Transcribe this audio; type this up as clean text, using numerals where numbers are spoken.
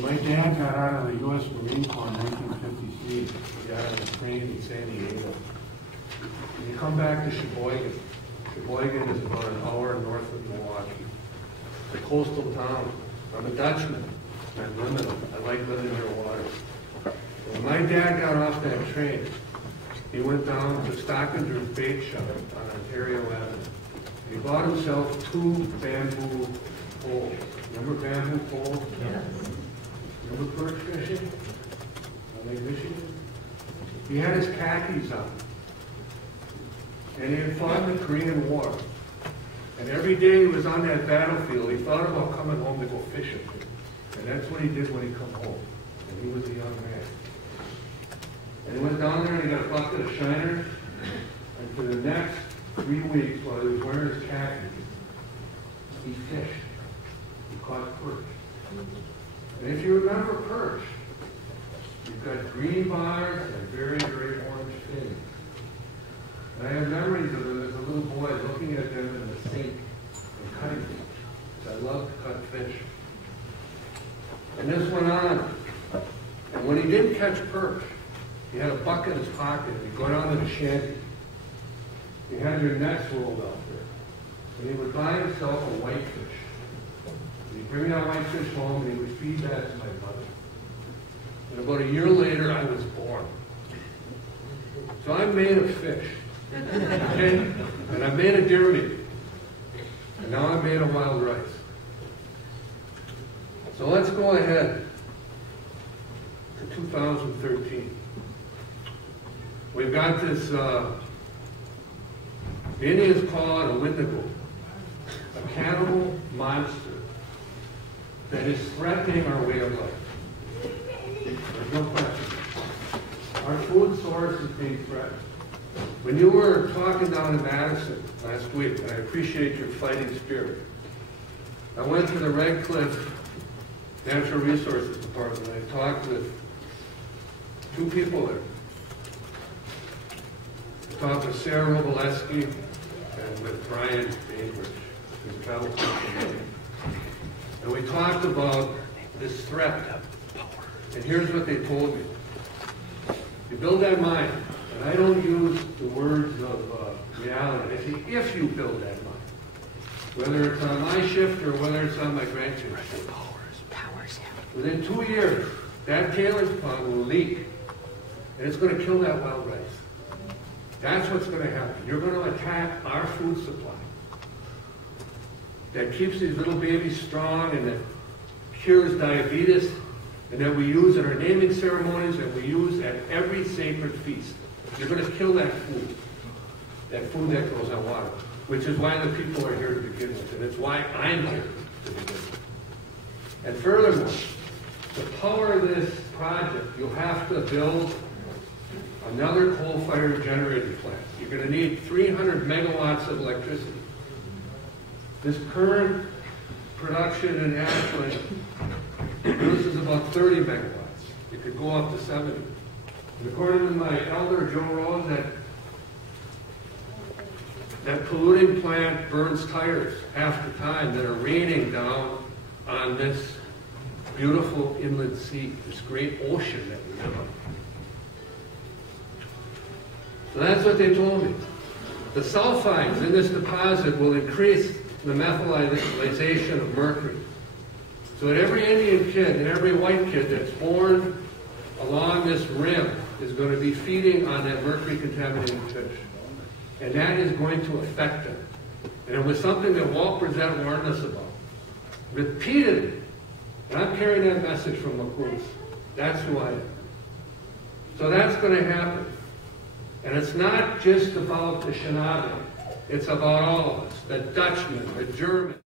When my dad got out of the U.S. Marine Corps in 1953, he got on a train in San Diego. And you come back to Sheboygan. Sheboygan is about an hour north of Milwaukee. It's a coastal town. I'm a Dutchman. I'm limited. I like living near water. When my dad got off that train, he went down to Stockinger's bait shop on Ontario Avenue. He bought himself 2 bamboo poles. Remember bamboo poles? Yes. Remember perch fishing? On Lake Michigan? He had his khakis on. And he had fought in the Korean War. And every day he was on that battlefield, he thought about coming home to go fishing. And that's what he did when he come home. And he was a young man. And he went down there and he got a bucket of shiners. And for the next 3 weeks, while he was wearing his khakis, he fished. He caught perch. And if you remember perch, you've got green bars and very, very orange fins. And I have memories of him as a little boy looking at them in the sink and cutting them. Because I love to cut fish. And this went on. And when he didn't catch perch, he had a bucket in his pocket and he'd go down to the shanty. He had your nets rolled out there. And he would buy himself a whitefish. He'd bring that whitefish home and he would feed that to my mother. And about a year later, I was born. So I'm made of fish. Okay? And I'm made of deer meat. And now I'm made of wild rice. So let's go ahead to 2013. We've got this, the Indians call it a wendigo, a cannibal monster that is threatening our way of life. There's no question. Our food source is being threatened. When you were talking down in Madison last week, and I appreciate your fighting spirit, I went to the Red Cliff Natural Resources Department and I talked with 2 people there. I talked with Sarah Roboleski and with Brian Bainbridge, who's traveled to. And we talked about this threat. And here's what they told me. You build that mine, and I don't use the words of reality. I say, if you build that mine, whether it's on my shift or whether it's on my grandchildren's shift, within 2 years, that tailings pond will leak, and it's going to kill that wild rice. That's what's going to happen. You're going to attack our food supply that keeps these little babies strong and that cures diabetes and that we use in our naming ceremonies and we use at every sacred feast. You're going to kill that food that grows on water, which is why the people are here to begin with, and it's why I'm here to begin with. And furthermore, to power this project, you'll have to build another coal-fired generating plant. You're going to need 300 megawatts of electricity. This current production in Ashland produces about 30 megawatts. It could go up to 70. And according to my elder, Joe Rose, that polluting plant burns tires half the time that are raining down on this beautiful inland sea, this great ocean that we live on. So that's what they told me. The sulfides in this deposit will increase the methylization of mercury. So that every Indian kid and every white kid that's born along this rim is going to be feeding on that mercury-contaminated fish. And that is going to affect them. And it was something that Walt Brezett warned us about. Repeatedly. And I'm carrying that message from Macoos. That's who I am. So that's going to happen. And it's not just about the Shinabe. It's about all of us, the Dutchmen, the Germans.